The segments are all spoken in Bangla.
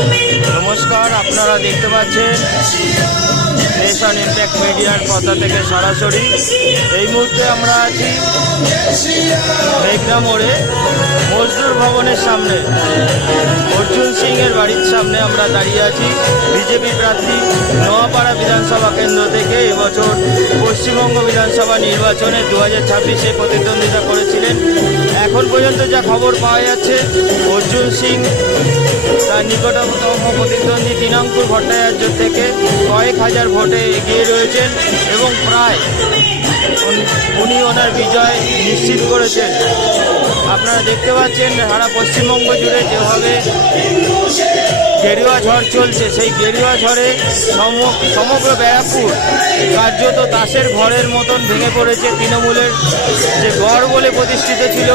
নমস্কার, আপনারা দেখতে পাচ্ছেন নেশন ইম্প্যাক্ট মিডিয়ার পথা থেকে সরাসরি। এই মুহূর্তে আমরা আছি মেঘনা মোড়ে মজদুর ভবনের সামনে, অর্জুন সিং এর বাড়ির সামনে আমরা দাঁড়িয়ে আছি। বিজেপি প্রার্থী নোয়াপাড়া বিধানসভা কেন্দ্র থেকে এবছর পশ্চিমবঙ্গ বিধানসভা নির্বাচনে 2026-এ প্রতিদ্বন্দ্বিতা করেছিলেন। এখন পর্যন্ত যা খবর পাওয়া যাচ্ছে, অর্জুন সিং তার নিকটতম প্রতিদ্বন্দ্বী তৃণাঙ্কুর ভট্টাচার্য থেকে কয়েক হাজার ভোটে এগিয়ে রয়েছেন এবং প্রায় উনি ওনার বিজয় নিশ্চিত করেছেন। আপনারা দেখতে পাচ্ছেন সারা পশ্চিমবঙ্গ জুড়ে যেভাবে গেরুয়া ঝড় চলছে, সেই গেরুয়া ঝড়ে সমগ্র ব্যারাকপুর কার্যত তাসের ঘরের মতন ভেঙে পড়েছে। তৃণমূলের যে গড় বলে প্রতিষ্ঠিত ছিল,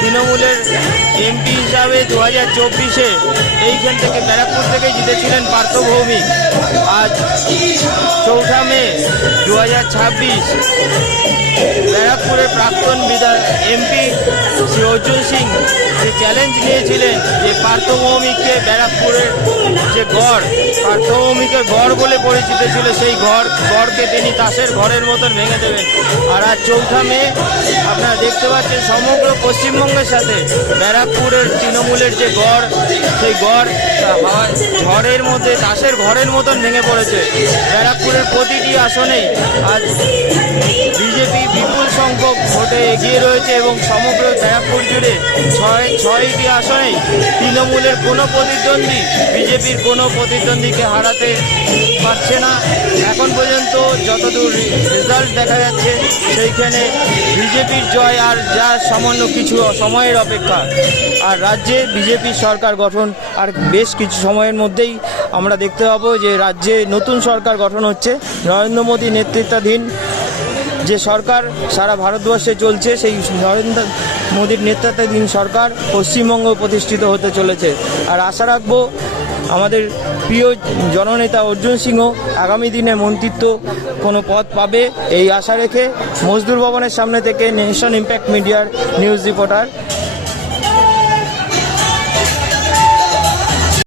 তৃণমূলের এমপি হিসাবে 2024-এ এইখান থেকে ব্যারাকপুর থেকে জিতেছিলেন পার্থ ভৌমিক। আজ 4 মে 2026 ব্যারাকপুরের প্রাক্তন এমপি শ্রী অর্জুন সিং যে চ্যালেঞ্জ নিয়েছিলেন যে পার্থ ভৌমিককে ব্যারাকপুরের যে গড়, পার্থ ভৌমিকের গড় বলে পরিচিত ছিল, সেই গড়কে তিনি তাসের ঘরের মতন ভেঙে দেবেন। আর আজ 4 মে আপনারা দেখতে পাচ্ছেন সমগ্র পশ্চিমবঙ্গের সাথে ব্যারাকপুরের তৃণমূলের যে গড়, সেই গড় ঝড়ের মধ্যে তাসের ঘরের মতন ভেঙে পড়েছে। ব্যারাকপুরের প্রতিটি আসনেই আজ বিজেপি বিপুল সংখ্যক ভোটে এগিয়ে রয়েছে এবং সমগ্র ব্যারাকপুর জুড়ে ছয়টি আসনেই তৃণমূলের কোনো প্রতিদ্বন্দ্বী বিজেপির কোনো প্রতিদ্বন্দ্বীকে হারাতে পারছে না। এখন পর্যন্ত যতদূর রেজাল্ট দেখা যাচ্ছে, সেইখানে বিজেপির জয়, আর যা সামান্য কিছু সময়ের অপেক্ষা। আর রাজ্যে বিজেপি সরকার গঠন আর বেশ কিছু সময়ের মধ্যেই আমরা দেখতে পাবো যে রাজ্যে নতুন সরকার গঠন হচ্ছে। নরেন্দ্র মোদী নেতৃত্বাধীন যে সরকার সারা ভারতবর্ষে চলছে, সেই নরেন্দ্র মোদীর নেতৃত্বাধীন সরকার পশ্চিমবঙ্গ প্রতিষ্ঠিত হতে চলেছে। আর আশা রাখবো আমাদের প্রিয় জননেতা অর্জুন সিংও আগামী দিনে মন্ত্রিত্ব কোনো পদ পাবে, এই আশা রেখে মজদুর ভবনের সামনে থেকে নেশন ইম্প্যাক্ট মিডিয়ার নিউজ রিপোর্টার